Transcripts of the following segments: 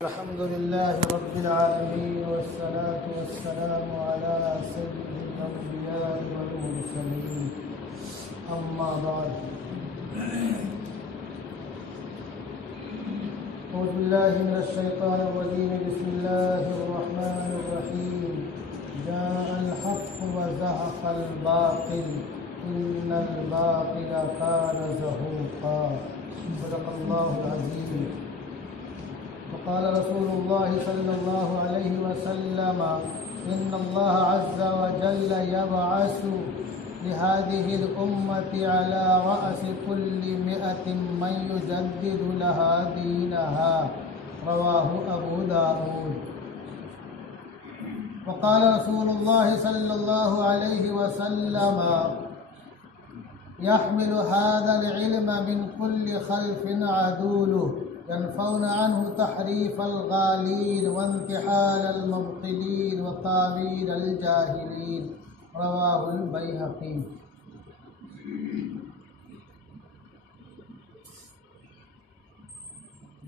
अल्हम्दुलिल्लाह रब्बिल आलमीन वस्सलातु वस्सलामु अला सय्यिदिल अंबिया वल मुरसलीन अम्मा बाद अऊज़ु बिल्लाहि मिनश शैतानिर रजीम बिस्मिल्लाहिर रहमानिर रहीम जाअल हक़्क़ु व ज़हक़ल बातिल इन्नल बातिला कान ज़हूक़ा सदक़ल्लाहुल अज़ीम। वक़ाल रसूलुल्लाह सल्लल्लाहु अलैहि वसल्लम इन्नल्लाह अज़्ज़ व जल्ल यबअसु लिहादिहिल उम्मति अला रअसि कुल्लि मिअतिन मन युजद्दिदु लहा दीनहा रवाहु अबू दाऊद। वक़ाल रसूलुल्लाह सल्लल्लाहु अलैहि वसल्लम यहमिलु हाज़ल इल्म मिन कुल्लि खल्फ़िन अदूलुहु यनफ़ौन अन्हु तहरीफ़ल गालीन व इंतिहालल मुब्तिलीन व तावीलल जाहिलीन रवाहुल बैहक़ी।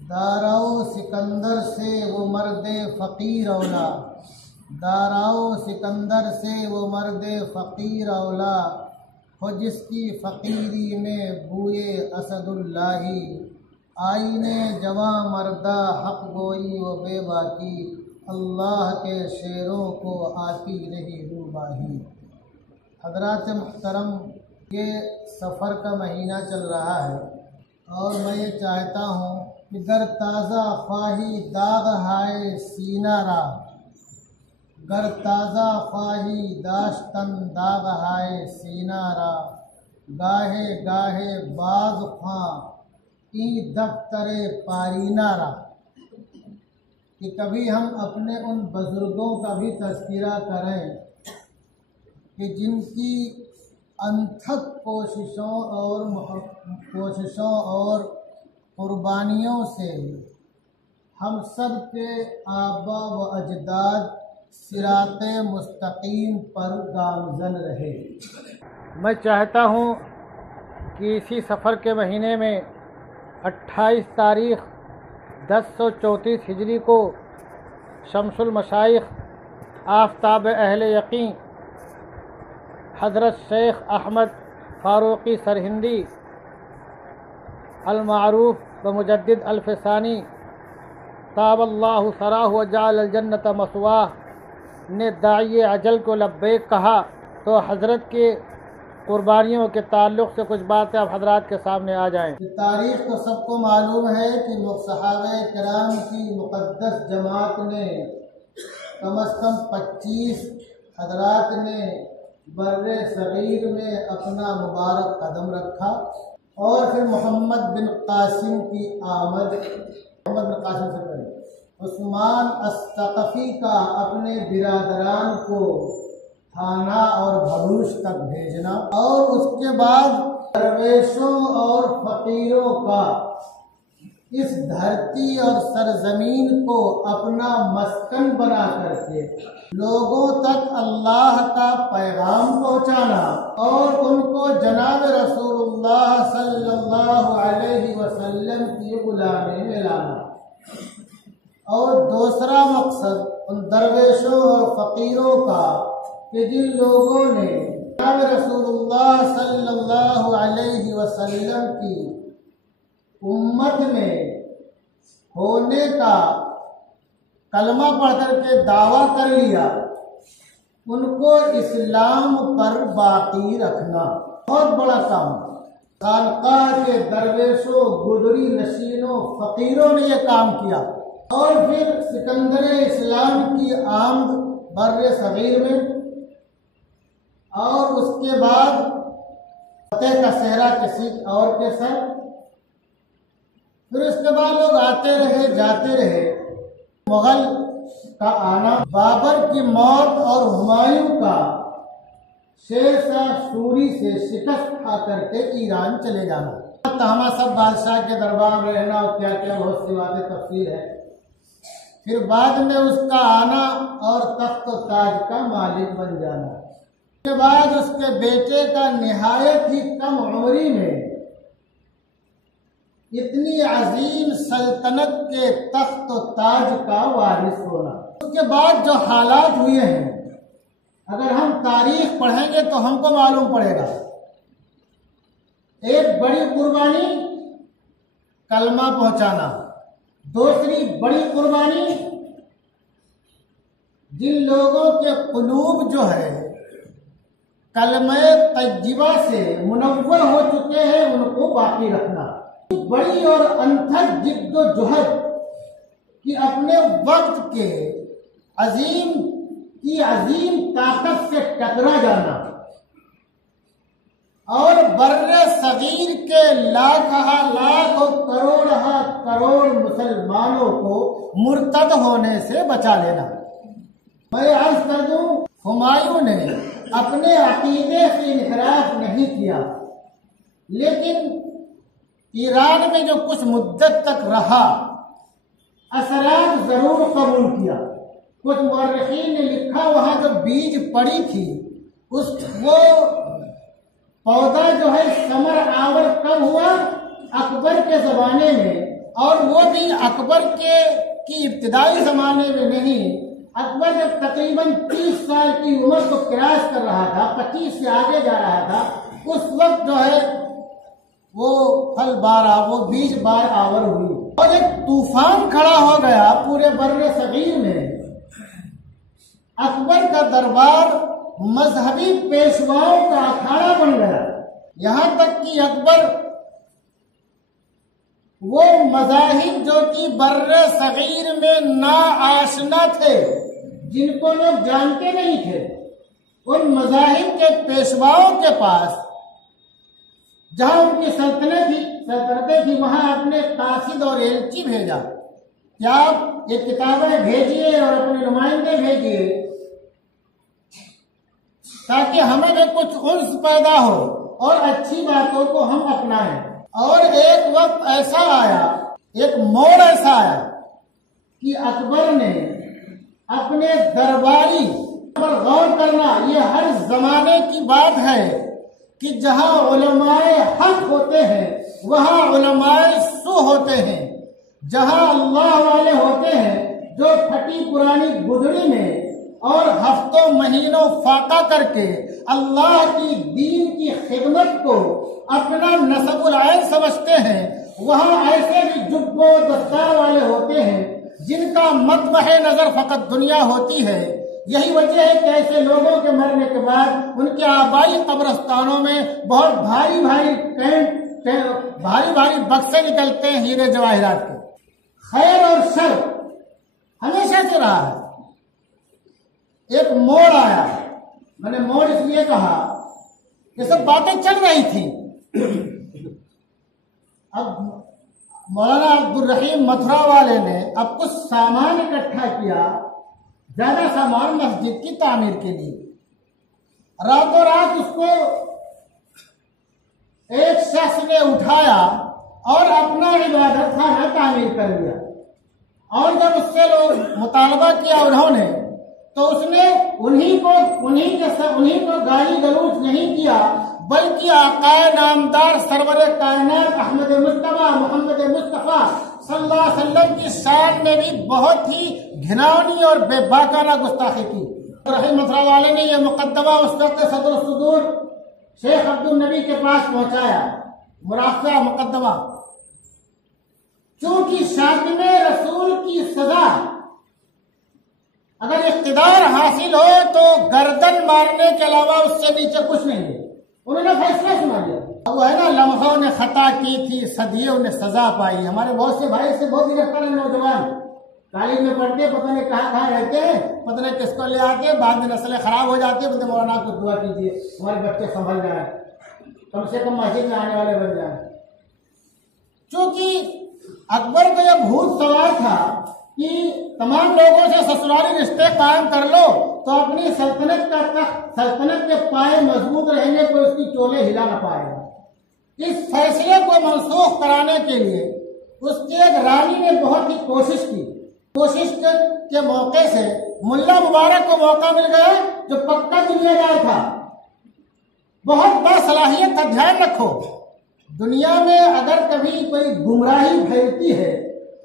दाराओ सिकंदर से वो मर्दे फ़कीर औला, दाराओ सिकंदर से वो मर्दे फ़कीर औला, हो जिसकी फ़कीरी में बूए असदुल्लाही, आईने जवां मर्दा हक़ गोई व बेबाकी, अल्लाह के शेरों को आती रही रूबाही। हज़रात मुहतरम, ये सफ़र का महीना चल रहा है और मैं ये चाहता हूँ कि गर ताज़ा ख्वाही दाग हाय सीना रा, गर ताज़ा ख्वाही दाश्तन दाग हाय सीना रा, गाहे गाहे बाज़ ख्वां ई दफ्तरे पारीना रा। कि कभी हम अपने उन बुज़ुर्गों का भी तज़किरा करें कि जिनकी अनथक कोशिशों और कुर्बानियों से हम सब के आबा व अजदाद सिराते मुस्तकीम पर गामज़न रहे। मैं चाहता हूँ कि इसी सफ़र के महीने में 28 तारीख़ 1034 हिजरी को शम्सुल मशाइख़ आफ्ताब अहले यकीन हज़रत शेख अहमद फ़ारूक़ी सरहिंदी अल-मारूफ़ व मुजद्दिद अल-फ़सानी ताबल्लाहु सराहु व जअल जन्नत मसवाह ने दाई अजल को लब्बैक कहा, तो हज़रत के कुर्बानियों के ताल्लुक़ से कुछ बातें अब हज़रात के सामने आ जाएँ। तारीख़ तो सबको मालूम है कि सहाबा किराम की मुक़द्दस जमात ने कम अज़ कम 25 हज़रात ने बर्रे सग़ीर में अपना मुबारक कदम रखा और फिर मोहम्मद बिन कासिम की आमद, मोहम्मद बिन कासिम से पहले उस्मान अस-सक़फ़ी का अपने बिरादरान को थाना और भरूच तक भेजना और उसके बाद दरवेशों और फ़कीरों का इस धरती और सरजमीन को अपना मस्कन बना करके लोगों तक अल्लाह का पैगाम पहुँचाना और उनको जनाब रसूलुल्लाह सल्लल्लाहु अलैहि वसल्लम की गुलामी में लाना। और दूसरा मकसद उन दरवेशों और फ़कीरों का कि जिन लोगों ने जनाब रसूलुल्लाह सल्लल्लाहु अलैहि वसल्लम की उम्मत में होने का कलमा पढ़ करके दावा कर लिया, उनको इस्लाम पर बाकी रखना बहुत बड़ा काम। खानकाह के दरवेशों, गुदरी नशीनों, फ़कीरों ने यह काम किया और फिर सिकंदर इस्लाम की आमद बर्रे सग़ीर में और उसके बाद फतेह का सेहरा किसी और के साथ, फिर उसके बाद लोग आते रहे जाते रहे। मुगल का आना, बाबर की मौत और हुमायूं का शेर शाह सूरी से शिकस्त खा करके ईरान चले जाना, तहमासप बादशाह के दरबार में रहना और क्या क्या बहुत सी बातें तफसीर है। फिर बाद में उसका आना और तख्त व ताज का मालिक बन जाना, के बाद उसके बेटे का निहायत ही कम उम्री में इतनी अजीम सल्तनत के तख्त और ताज का वारिस होना। उसके बाद जो हालात हुए हैं, अगर हम तारीख पढ़ेंगे तो हमको मालूम पड़ेगा। एक बड़ी कुर्बानी कलमा पहुंचाना, दूसरी बड़ी कुर्बानी जिन लोगों के कुलूब जो है कलमे तज्जिबा से मुनव्वर हो चुके हैं उनको बाकी रखना। बड़ी और अनथक जिद्दोजहद कि अपने वक्त के अजीम ताकत से टकरा जाना और बर्रे सगीर के लाख और करोड़ मुसलमानों को मुर्तद होने से बचा लेना। मैं अर्ज कर दूं, हुमायूं ने अपने अकीदे से इनहराफ नहीं किया, लेकिन ईरान में जो कुछ मुद्दत तक रहा असरात जरूर कबूल किया। कुछ मुअर्रिखीन ने लिखा वहां जो बीज पड़ी थी वो पौधा जो है समर आवर कब हुआ? अकबर के जमाने में, और वो भी अकबर की इब्तिदाई जमाने में नहीं। अकबर जब तकरीबन 30 साल की उम्र को क्रॉस कर रहा था, 25 से आगे जा रहा था, उस वक्त जो है वो वो बीज बार आवर हुई और एक तूफान खड़ा हो गया पूरे बर्रे सगीर में। अकबर का दरबार मजहबी पेशवाओं का अखाड़ा बन गया, यहां तक कि अकबर वो मजाहिब जो कि बर्रे सगीर में ना आशना थे, जिनको लोग जानते नहीं थे, उन मजाहिब के पेशवाओं के पास जहां उनकी सल्तनतें थी वहां अपने कासिद और एलची भेजा कि आप ये किताबें भेजिए और अपने नुमाइंदे भेजिए ताकि हमें भी कुछ उन्स पैदा हो और अच्छी बातों को हम अपनाएं। और एक वक्त ऐसा आया, एक मोड़ ऐसा आया कि अकबर ने अपने दरबारी पर गौर करना। ये हर जमाने की बात है कि जहां उलमाए हक होते हैं वहां उलमाए सू होते हैं। जहां अल्लाह वाले होते हैं जो फटी पुरानी गुदड़ी में और हफ्तों महीनों फाका करके अल्लाह की दीन की खिदमत को अपना नसबुल ऐन समझते हैं, वहां ऐसे भी जुब्बो दस्तार वाले होते हैं जिनका मतबह नजर फकत दुनिया होती है। यही वजह है कि ऐसे लोगों के मरने के बाद उनके आबाई कब्रस्तानों में बहुत भारी भारी बक्से निकलते हैं हीरे जवाहिरात के। खैर और शर हमेशा से रहा है। एक मोड़ आया, मैंने मोड़ इसलिए कहा ये सब बातें चल रही थी। अब मौलाना अब्दुल रहीम मथुरा वाले ने अब कुछ सामान इकट्ठा किया, ज्यादा सामान मस्जिद की तामीर के लिए। रातों रात उसको एक शख्स ने उठाया और अपना इबादत खाना तामीर कर लिया। और जब उससे लोग मुतालबा किया उन्होंने, तो उसने उन्हीं को गाली गलौज नहीं किया, बल्कि आकाए नामदार सरवरे कायनात अहमद मुस्तफा मोहम्मद मुस्तफा सल्लल्लाहु अलैहि वसल्लम की शान में भी बहुत ही घिनौनी और बेबाकाना गुस्ताखी की। रहीम मथुरा वाले ने यह मुकद्दमा उस वक्त सदर सुदूर शेख अब्दुल नबी के पास पहुंचाया, मुराफा मुकद्दमा। चूंकि शातिमे रसूल की सजा अगर इख्तिदार हासिल हो तो गर्दन मारने के अलावा उससे नीचे कुछ नहीं है। उन्होंने फैसला सुना दिया। अब वो है ना, लम्हों ने खता की थी सदियों ने सजा पाई। हमारे बहुत से भाई से बहुत गिरफ्तार है नौजवान, कॉलेज में पढ़ते, पता नहीं कहाँ रहते हैं, पता नहीं किसको ले आते हैं, बाद में नस्लें खराब हो जाती है। बोलते मौलाना को दुआ कीजिए हमारे बच्चे संभल जाए, कम से कम मस्जिद में आने वाले बन जाए। चूंकि अकबर को यह भूत सवार था कि तमाम लोगों से ससुराली रिश्ते कायम कर लो तो अपनी सल्तनत के पाए मजबूत रहेंगे, कोई उसकी चोले हिला न पाएगा। इस फैसले को मनसूख कराने के लिए उसकी एक रानी ने बहुत ही कोशिश की। कोशिश के मौके से मुल्ला मुबारक को मौका मिल गया जो पक्का दुनियादार था, बहुत बासलाहियत था। ध्यान रखो, दुनिया में अगर कभी कोई गुमराही फैलती है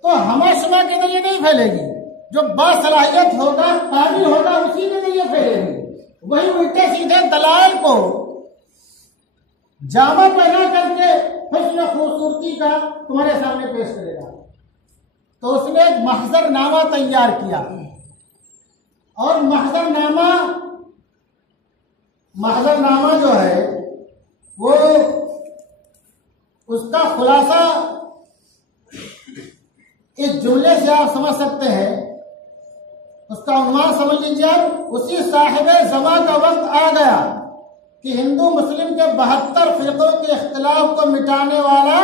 तो हमाशमा के जरिए नहीं फैलेगी, जो बासलाहियत होगा, काबिल होगा, उसी के जरिए फैलेगी। वही उल्टे सीधे दलाल को जामा पहना करके हुस्न खूबसूरती का तुम्हारे सामने पेश करेगा। तो उसने एक महजरनामा तैयार किया और महजरनामा जो है वो उसका खुलासा इस जुमले से आप समझ सकते हैं। उसका उन्वान समझ लीजिए, उसी साहिबे ज़मा का वक्त आ गया कि हिंदू मुस्लिम के 72 फिरकों के इख्तिलाफ को मिटाने वाला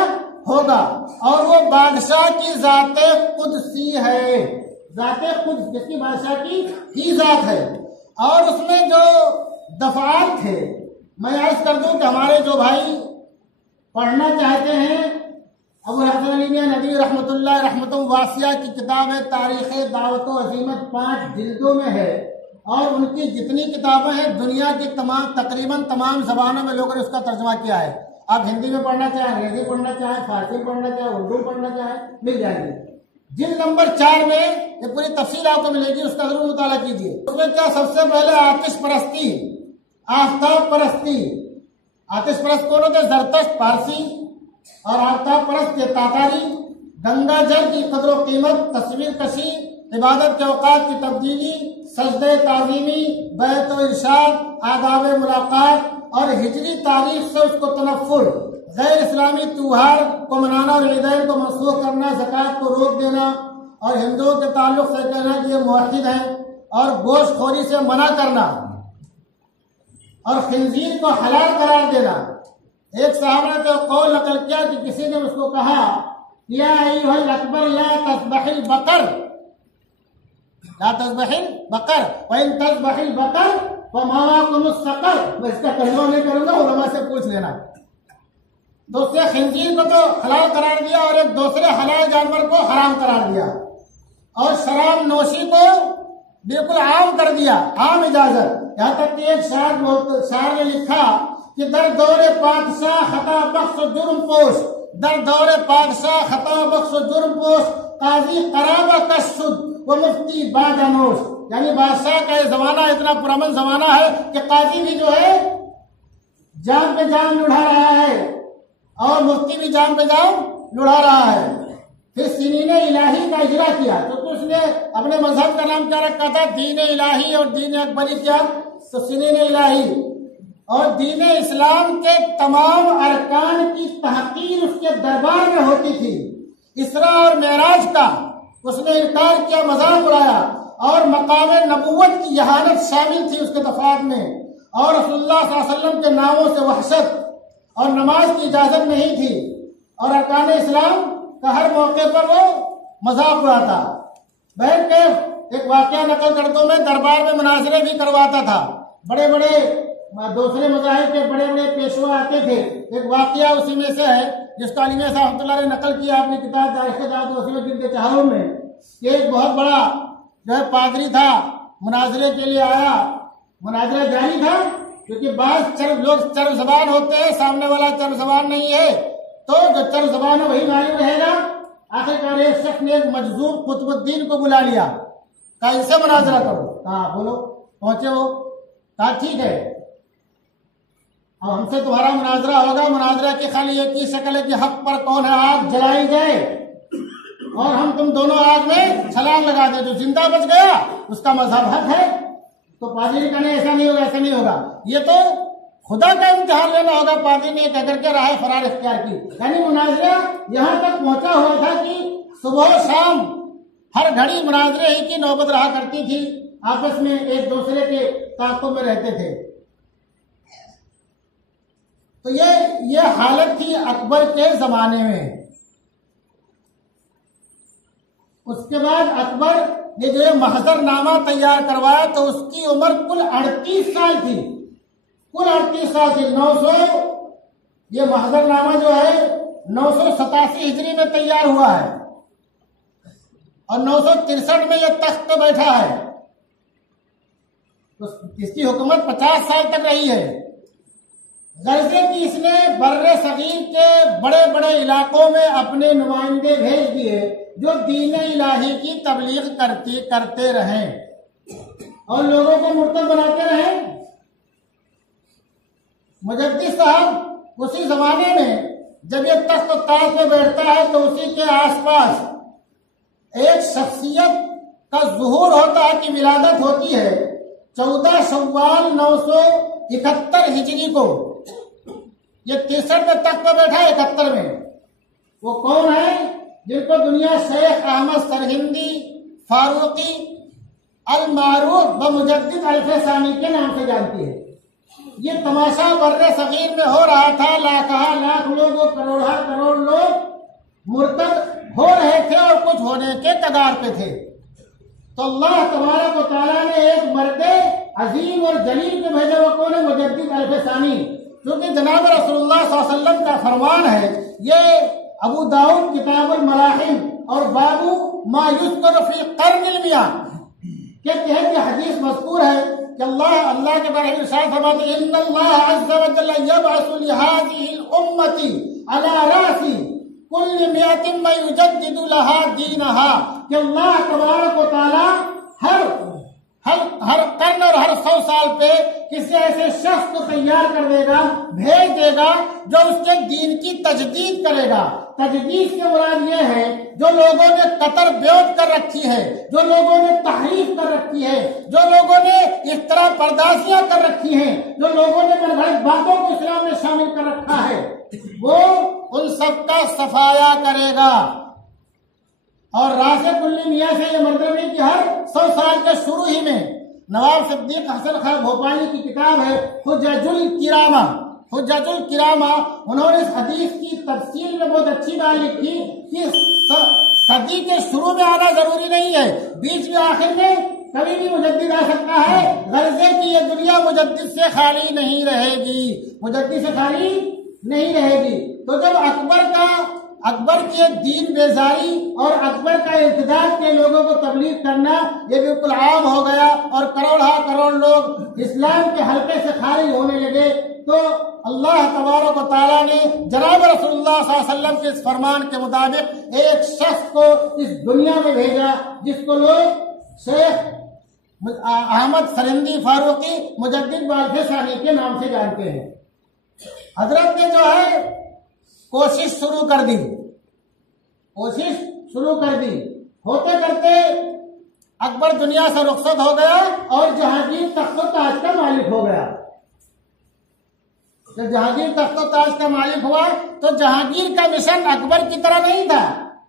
होगा और वो बादशाह की ज़ाते कुदसी है। ज़ाते कुद्स जिसकी बादशाह की ही ज़ात है। और उसमें जो दफात थे, मैं अर्ज कर दूं कि हमारे जो भाई पढ़ना चाहते हैं, अबू हसन अली मियां नदवी रहमतुल्लाह रहमतुम वासिया की किताब है तारीख़ दावत व अज़ीमत, 5 जिल्दों में है और उनकी जितनी किताबें हैं दुनिया की तकरीबन तमाम जबानों में लोगों ने उसका तर्जुमा किया है। आप हिंदी में पढ़ना चाहें, अंग्रेजी पढ़ना चाहें, फारसी पढ़ना चाहें, उर्दू पढ़ना चाहें, मिल जाएगी। जिल्द नंबर 4 में ये पूरी तफसील आपको मिलेगी, उसका जरूर मुताला कीजिए। उसमें क्या सबसे पहले आतिश परस्ती, आफ्ताब परस्ती। आतिश परस्त कौन होते? जरतश्त पारसी और आफ्ताब परस्त के तातारी। गंगा जल की कदर कीमत, तस्वीर कशी, इबादत के औकात की तब्दीली, सजदे ताज़ीमी, बैत व इरशाद, आदाब मुलाकात और हिजरी तारीख से उसको तनफ्फुर, गैर इस्लामी त्योहार को मनाना और ईदैन को मनसूख करना, ज़कात को रोक देना और हिंदुओं के ताल्लुक से कहना कि ये मुवहिद हैं और गोश्तखोरी से मना करना और खिंजीर को हलाल करार देना। एक साहब ने तो कौल नकल किया कि किसी ने उसको कहा, या अय्युहल अकबर ला तज़बहिल बकर, ला तज़बहिल बकर व इन तज़बहिल बकर व मावाकुमुस सकर। मैं इसका तर्जुमा नहीं करूंगा, उलमा से पूछ लेना। तो उसने खिंजीर को तो हलाल करार दिया और एक दूसरे हलाल जानवर को हराम करार दिया और शराब नोशी को बिल्कुल आम कर दिया, आम इजाजत। यहाँ तक कि एक शायर ने लिखा कि दर दौरे पादशाह खता बख्श जुर्म पोश, दर दौरे पादशाह खता बख्श जुर्म पोश, काजी कराबा कशुद वो मुफ्ती बाजानोश। यानी बादशाह का ये जमाना इतना पुरअमन जमाना है कि काजी भी जो है जान पे जान लुढ़ा रहा है और मुफ्ती भी जान पे जान लुढ़ा रहा है। फिर सीनीन इलाही का इजरा किया, तो उसने अपने मजहब का नाम क्या रखा था? दीन इलाही और दीन अकबरी किया, तो सीनीन इलाही। और दीन इस्लाम के तमाम अरकान की तहकीर उसके दरबार में होती थी। इसरा और मेराज का उसने इनकार किया, मजाक उड़ाया और मकाम नबुव्वत की यहानत शामिल थी उसके दफात में। और रसूलुल्लाह सल्लल्लाहु अलैहि वसल्लम के नामों से वहशत और नमाज की इजाजत नहीं थी और अरकान इस्लाम का हर मौके पर वो मजाक उड़ाता। बैठ के एक वाकया नकल कर दो, मैं दरबार में मुनाजरे भी करवाता था। बड़े बड़े दूसरे मज़ाहिब के बड़े बड़े पेशवा आते थे। एक वाकया उसी में से है जिसको अली मियां साहब रहमतुल्लाह ने नकल किया अपनी किताब तारीख़ दावत व अज़ीमत के चहारों में, कि एक बहुत बड़ा जो है पादरी था, मुनाजरे के लिए आया। मुनाजरा जारी था क्योंकि बात लोग चर्ब जबान होते हैं, सामने वाला चर्ब जबान नहीं है, तो जो चर्ब जबान है वही मालूम रहेगा। आखिरकार एक शख्स ने एक मजजूब कुतुबुद्दीन को बुला लिया, कहा इनसे मुनाजरा करो। कहा बोलो, पहुंचे वो, कहा ठीक है अब हमसे तुम्हारा मुनाजरा होगा। मुनाजरा की खाली एक ही शक्ल है कि हक पर कौन है, आग जलाई जाए और हम तुम दोनों आग में छलांग लगा दे। जो जिंदा बच गया उसका मजहब हक है। तो पादरी ने कहना ऐसा नहीं होगा, ऐसा नहीं होगा, ये तो खुदा का इम्तिहान लेना होगा। पादरी ने कह करके राह फरार इख्तियार की। यानी मुनाजरा यहाँ तक पहुंचा हुआ था कि सुबह शाम हर घड़ी मुनाजरे ही की नौबत रहा करती थी, आपस में एक दूसरे के ताक़ुब में रहते थे। तो ये हालत थी अकबर के जमाने में। उसके बाद अकबर ने जो है महजरनामा तैयार करवाया तो उसकी उम्र कुल 38 साल थी। कुल 38 साल थी। 900 ये महजरनामा जो है 987 हिजरी में तैयार हुआ है और 963 में यह तख्त पे बैठा है। तो इसकी हुकूमत 50 साल तक रही है। गर्जे की इसने बर्रे सगीर के बड़े बड़े इलाकों में अपने नुमाइंदे भेज दिए जो दीन इलाही की तबलीग करते रहें और लोगों को मुर्तद बनाते रहें। मुजद्दिद साहब उसी जमाने में जब ये तख्त ताज में बैठता है तो उसी के आसपास एक शख्सियत का ज़ुहूर होता है कि विलादत होती है 14 शव्वाल 971 हिजरी को। ये 63 में तख्त पर बैठा है, 71 में। वो कौन है जिनको दुनिया शेख अहमद सरहिंदी फारूकी अल मारूफ व मुजद्दिद अल्फसानी के नाम से जानती है। ये तमाशा बर्रे सगीर में हो रहा था। लाख लोग, करोड़ा करोड़ लोग मुर्तद हो रहे थे और कुछ होने के कगार पे थे। तो अल्लाह तबारक व तआला ने एक मर्द अजीम और जलील पे भेजा। वो कौन है? मुजद्दिद अल्फसानी। क्योंकि जनाब रसूलुल्लाह सल्लल्लाहु अलैहि वसल्लम का फरमान है, ये अबू दाऊद किताबुल मलाहिम और बाबू मा युज़कर फी क़र्निल मियाँ के तहत हदीस मज़कूर है कि अल्लाह के बारे में इरशाद फरमाते हैं, इन्नल्लाह अज़्ज़ा व जल्ला यबअसु लिहाज़िहिल उम्मति अला रासी कुल्लि मियातिन मा युजद्दिदु लहा दीनहा। कि अल्लाह तबारक व तआला हर कर्न और हर 100 साल पे किसी ऐसे शख्स को तैयार कर देगा, भेज देगा जो उसके दीन की तजदीद करेगा। तजदीद से मुराद ये है जो लोगों ने कतर ब्योत कर रखी है, जो लोगों ने तहरीफ कर रखी है, जो लोगों ने इस तरह पर्दासियां कर रखी हैं, जो लोगों ने मनगढ़ंत बातों को इस्लाम में शामिल कर रखा है, वो उन सबका सफाया करेगा। और रासे कुल्ली मियाँ से ये मतलब है कि हर 100 साल के शुरू ही में नवाब सिद्दीक हसन खान भोपाली की किताब है हुज्जतुल किरामा, उन्होंने इस हदीस की तफसील में बहुत अच्छी बात लिखी कि सदी के शुरू में आना जरूरी नहीं है, बीच में आखिर में कभी भी मुजद्दिद आ सकता है। गर्जे की ये दुनिया मुजद्दिद से खाली नहीं रहेगी, मुजद्दिद से खाली नहीं रहेगी। तो जब अकबर के दीन बेजारी और अकबर का इर्तिदाद के लोगों को तबलीग करना ये बिल्कुल आम हो गया और करोड़ लोग इस्लाम के हल्के से खारिज होने लगे। तो अल्लाह तबारक व तआला ने जनाब रसूलुल्लाह सल्लल्लाहु अलैहि वसल्लम के इस फरमान के मुताबिक एक शख्स को इस दुनिया में भेजा जिसको लोग शेख अहमद सरहिंदी फारूकी मुजद्दिद अल्फसानी के नाम से जानते हैं। हजरत ने जो है कोशिश शुरू कर दी, होते करते अकबर दुनिया से रुखसत हो गया और जहांगीर तख्त-ओ-ताज का मालिक हो गया। जब जहांगीर तख्त-ओ-ताज का मालिक हुआ तो जहांगीर का मिशन अकबर की तरह नहीं था।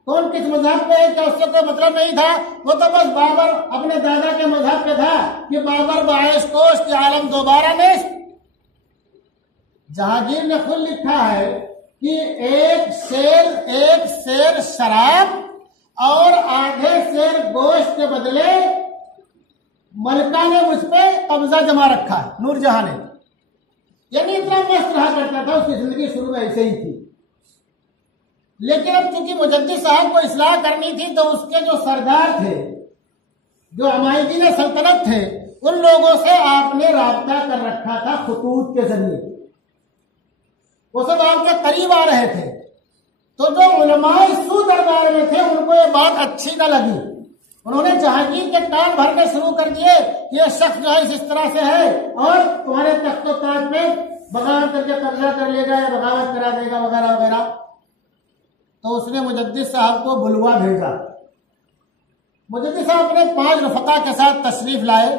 कौन किस मजहब पे है क्या उससे कोई मतलब नहीं था। वो तो बस बाबर अपने दादा के मजहब पे था कि बाबर बाइश कोश की आलम दोबारा नेश। जहांगीर ने खुद लिखा है कि एक शेर शराब और आधे शेर गोश्त के बदले मलका ने मुझ पे कब्जा जमा रखा है, नूरजहां ने। यानी इतना मस्त रहा करता था, उसकी जिंदगी शुरू में ऐसे ही थी। लेकिन अब चूंकि मुजद्दिद साहब को इस्लाह करनी थी तो उसके जो सरदार थे, जो अमायदीन सल्तनत थे, उन लोगों से आपने राब्ता कर रखा था खुतूत के जरिए। वो सब आपके करीब आ रहे थे। तो जो उलमाए सू दरबार में थे उनको ये बात अच्छी न लगी। उन्होंने जहांगीर के कान भरने शुरू कर दिए कि ये शख्स जो है इस तरह से है और तुम्हारे तख्त-ओ-ताज पे बगावत करके कब्जा कर लेगा या बगावत करा देगा वगैरह वगैरह। तो उसने मुजद्दिद साहब को बुलवा भेजा। मुजद्दिद साहब अपने 5 रफका के साथ तशरीफ लाए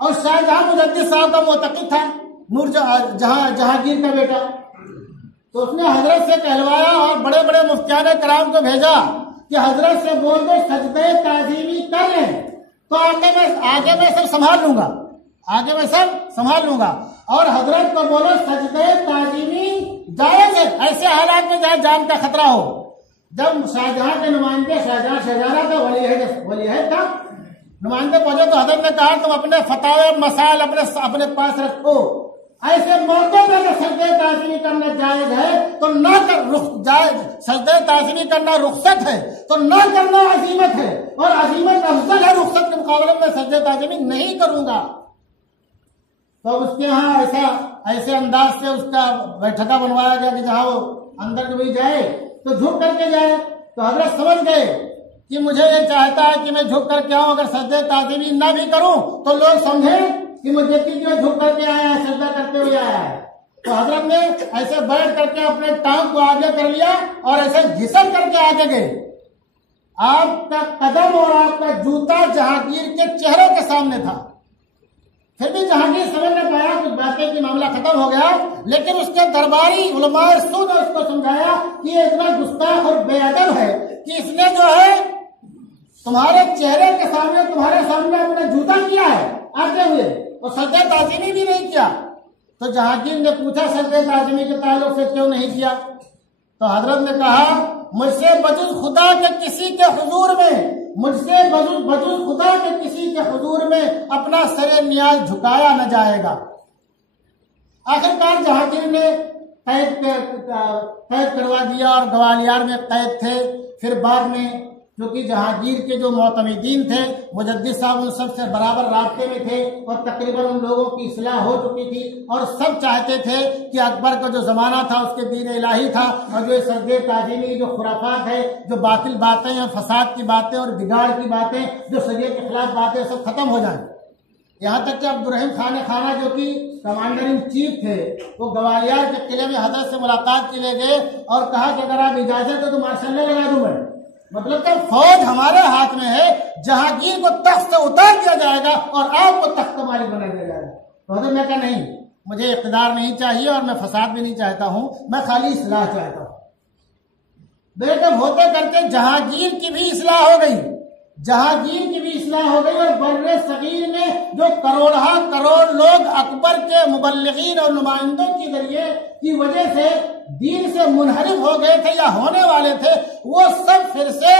और शाहजहां मुजद्दिद साहब का मोतक़िद था, जहांगीर का बेटा। तो उसने हजरत से कहलवाया और बड़े बड़े मुफ्तियान कराम को भेजा कि हजरत से बोल दो सजदे ताज़ीमी कर लें तो आगे मैं सब संभाल लूंगा। और हजरत को बोलो सजदे ताज़ीमी जायज़ है ऐसे हालात में जहां जान का खतरा हो। जब शाहजहां के नुमाइंदे शहजादा का वली है था, नुमाइंदे पहुंचे तो हजरत ने कहा तुम अपने फतावे और मसाइल अपने पास रखो। ऐसे मौके पर सजदे ताज़ीमी करना जायज है तो ना कर, सजदे ताज़ीमी करना रुखसत है तो ना करना अजीमत है, और अजीमत अफजल है रुखसत के मुकाबले में सजदे ताज़ीमी नहीं करूंगा। तो उसके यहाँ ऐसे अंदाज से उसका बैठका बनवाया गया कि जहां वो अंदर कभी जाए तो झुक करके जाए। तो हजरत समझ गए कि मुझे ये चाहता है कि मैं झुक करके आऊं, अगर सजदे ताज़ीमी ना भी करूं तो लोग समझे कि मुझे जो झुक करके आया है, सजदा करते हुए आया है। तो हजरत ने ऐसे बैठ करके अपने टांग को आगे कर लिया और ऐसे घिसल करके आगे गए। आपका कदम और आपका जूता जहांगीर के चेहरे के सामने था। फिर भी जहांगीर समझ न पाया, कुछ बातें की मामला खत्म हो गया, लेकिन उसके दरबारी उलमाए सुद ने उसको समझाया कि ये इतना गुस्ताख और बेअदब है कि इसने जो है तुम्हारे चेहरे के सामने, तुम्हारे सामने अपना जूता किया है आते हुए, और सजदे ताज़ीमी भी नहीं किया। तो जहांगीर ने पूछा सजदे ताज़ीमी के ताल्लुक से क्यों नहीं किया? तो हजरत ने कहा, मुझसे बजुज खुदा के किसी के हुजूर में, मुझसे बजुज खुदा के किसी के हुजूर में अपना सरे नियाज झुकाया न जाएगा। आखिरकार जहांगीर ने कैद करवा दिया और ग्वालियर में कैद थे। फिर बाद में क्योंकि जहांगीर के जो मोतमिदीन थे, मुजद्दिद साहब उन सबसे बराबर रास्ते में थे और तकरीबन उन लोगों की इस्लाह हो चुकी थी और सब चाहते थे कि अकबर का जो जमाना था उसके दीन इलाही था और जो सजदे ताज़ीमी, जो खुराफात है, जो बातिल बातें हैं, फसाद की बातें और बिगाड़ की बातें, जो शरीयत के खिलाफ बातें, सब खत्म हो जाए। यहाँ तक कि अब्दुर्रहीम खाना जो कि कमांडर इन चीफ थे, वो ग्वालियर के किले में हजरत से मुलाकात के लिए गए और कहा कि अगर आप इजाजत है तो मार्शल लगा दूं मैं। मतलब कि फौज हमारे हाथ में है, जहांगीर को तख्त से उतार दिया जाएगा और आपको तख्त का मालिक बना दिया जाएगा। तो हजरत ने कहा नहीं, मुझे इख्तिदार नहीं चाहिए और मैं फसाद भी नहीं चाहता हूं, मैं खाली इस्लाह चाहता हूं। बेशक होते करते जहांगीर की भी इस्लाह हो गई, जहांगीर की भी इस्लाह हो गई और बर्रे सगीर में जो करोड़ लोग अकबर के मुबल्लिगीन और नुमाइंदों के जरिए की वजह से दीन से मुनहरिफ हो गए थे या होने वाले थे, वो सब फिर से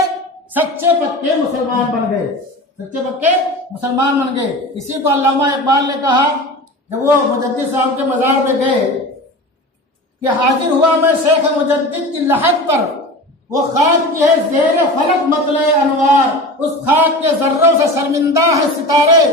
सच्चे पक्के मुसलमान बन गए, सच्चे पक्के मुसलमान बन गए। इसी को अल्लामा इकबाल ने कहा जब वो मुजद्दिद साहब के मजार में गए कि हाजिर हुआ मैं शेख मुजद्दिद की लहद पर, वो खाक की है ज़ेर फलक मतले अनवार, उस खाक के जर्रों से शर्मिंदा है सितारे,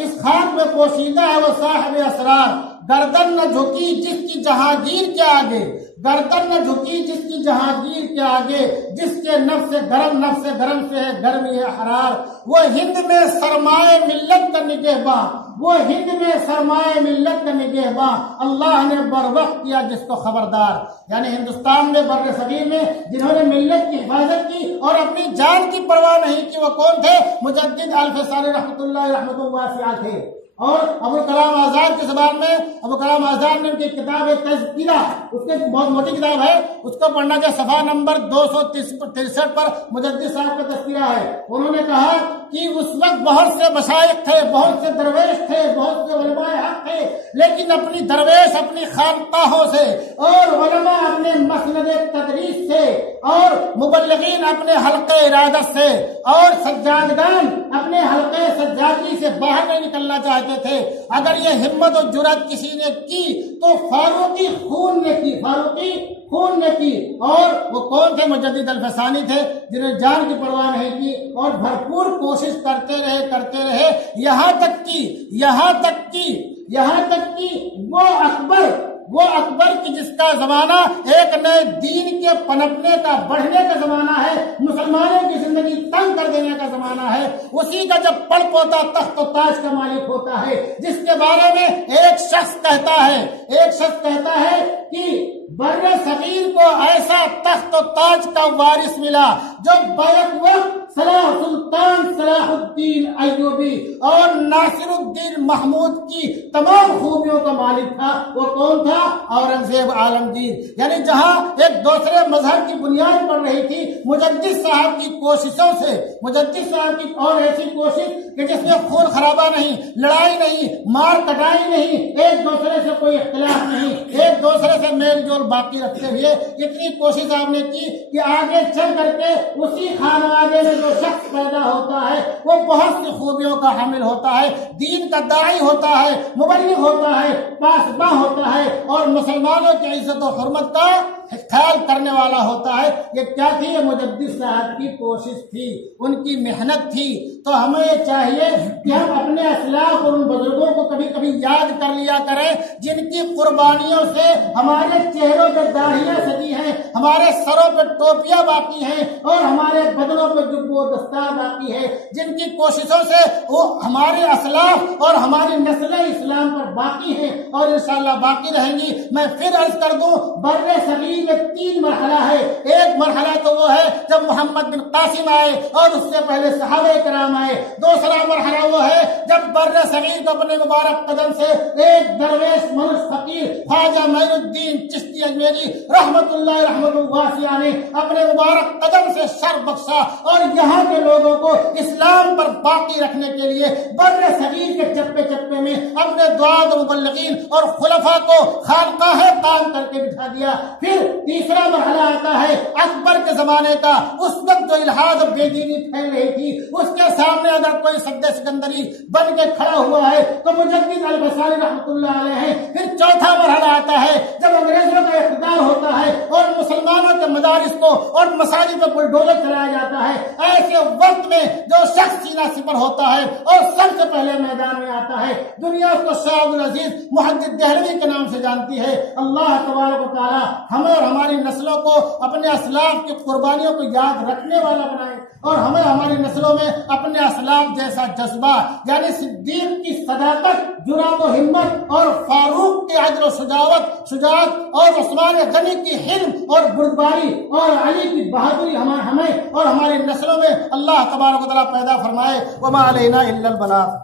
इस खाक में पोशीदा है वो साहिब असरार। गर्दन न झुकी जिसकी जहांगीर के आगे, गर्दन न झुकी जिसकी जहांगीर के आगे, जिसके नफ्स गरम से है गर्मी हरार। वो हिंद में सरमाए मिल्लत का निगहबां, वो हिंद में सरमाए मिल्लत का निगहबां, अल्लाह ने बरवक्त किया जिसको खबरदार। यानी हिंदुस्तान में बर्रे सगीर में जिन्होंने मिल्लत की हिफाजत की और अपनी जान की परवाह नहीं की, वो कौन थे? मुजद्दिद अल-फसानी रहमतुल्लाह थे। और अबुल कलाम आजाद की ज़बान में, अबुल कलाम आजाद ने उनकी किताब है तज़किरा, उसकी बहुत मोटी किताब है, उसको पढ़ना चाहिए। सफा नंबर 263 पर मुजद्दिद साहब का तज़किरा है। उन्होंने कहा कि उस वक्त बहुत से मशाइख थे, बहुत से दरवेश थे, बहुत से उलमाए हक थे, लेकिन अपनी दरवेश अपनी खानकाहों से और उलमा अपने मसनद तदरीस से और मुबल्लिगीन अपने हल्के इरादत से और सज्जादगान अपने हल्के सज्जादी से बाहर नहीं निकलना चाहते थे। अगर ये हिम्मत और जुर्रत किसी ने की तो फारूकी खून ने की, फारूकी खून ने की। और वो कौन थे? मुजद्दिद अल-फसानी थे, जिन्होंने जान की परवाह नहीं की और भरपूर कोशिश करते रहे, यहाँ तक कि वो अकबर की जिसका जमाना एक नए दीन के पनपने का, बढ़ने का जमाना है, मुसलमानों की जिंदगी तंग कर देने का जमाना है, उसी का जब पल पोता तख्त और ताज का मालिक होता है, जिसके बारे में एक शख्स कहता है कि बर्रे सगीर को ऐसा तख्त और ताज का वारिस मिला जो बैक वक्त सुल्तान सलाहुद्दीन अय्यूबी और नासिरुद्दीन महमूद की तमाम खूबियों का मालिक था। वो कौन था? औरंगजेब आलमगीर। यानी जहां एक दूसरे मजहब की बुनियाद पड़ रही थी, मुजद्दिद साहब की कोशिशों से, मुजद्दिद साहब की और ऐसी कोशिश कि जिसमें खून खराबा नहीं, लड़ाई नहीं, मार कटाई नहीं, एक दूसरे से कोई इख्तिलाफ नहीं, एक दूसरे से मेल जोल बाकी रखते हुए इतनी कोशिश आपने की कि आगे चल करके उसी खानवादे में जो शख्स पैदा होता है वो बहुत सी खूबियों का हामिल होता है, दीन का दाई होता है, मुबल्लिग होता है, पासबां होता है और मुसलमानों की इज्जत और हुर्मत का ख्याल करने वाला होता है। ये क्या थी? ये मुजद्दिद साहब की कोशिश थी, उनकी मेहनत थी। तो हमें ये चाहिए कि हम अपने असलाफ और उन बुजुर्गों को कभी कभी याद कर लिया करें, जिनकी कुर्बानियों से हमारे चेहरों पर दाढ़ियां सजी हैं, हमारे सरों पर टोपियां बाकी हैं और हमारे बदनों पर जुब्बो दस्तार बाकी है, जिनकी कोशिशों से वो हमारे असलाफ और हमारी नस्ल इस्लाम पर बाकी हैं और इंशाअल्लाह बाकी रहेंगी। मैं फिर अर्ज कर दूं, बर्रे सगीर में 3 मरहला है। एक मरहला तो वो है जब मोहम्मद बिन कासिम आए और उससे पहले सहाबे किराम आए। दूसरा मरहला वो है जब बर्रे सगीर को अपने मुबारक कदम से एक दरवेश मनुष्य फकीर ख्वाजा मोइनुद्दीन चिश्ती अजमेरी रहमतुल्लाह रहमतुल वासिया ने अपने मुबारक कदम से शर बख्शा और यहाँ के लोगों को इस्लाम पर बाकी रखने के लिए बर्रे सगीर के चप्पे चप्पे में अपने दुआत मुबल्लिगीन और खुलफा को खानकाह काम करके बिठा दिया। फिर तीसरा मरहला आता है अकबर के जमाने का। उस वक्त जो इल्हाद और बेदीनी फैल रही थी, उसके सामने अगर कोई सद्दे सिकंदरी बन के खड़ा हुआ है तो मुजद्दिद अल-बसारी रहमतुल्लाह अलैह है। फिर चौथा मरहला आता है जब अंग्रेजों का इख्तियार होता है और मुसलमानों के मदारिस को और मसाजिद पर बुलडोजर चलाया जाता है। ऐसे वक्त में जो शख्स सीना सिपर होता है और सबसे पहले मैदान में आता है, दुनिया उसको शाह अब्दुल अजीज मुहद्दिद देहलवी के नाम से जानती है। अल्लाह तबारक व तआला हमें और हमारी नस्लों को अपने असलाफ की कुर्बानियों को याद रखने वाला बनाए और हमें हमारी नस्लों में अपने असलाफ जैसा जज्बा यानी सिद्दीक की सदाकत, जुरात व हिम्मत और फारूक की अदल व शुजाअत और उस्मान गनी की हिल्म और बुर्दबारी और अली की बहादुरी हमें और हमारी नस्लों में अल्लाह तबारक व तआला पैदा फरमाए। वमा अलैना इल्लल बलाग।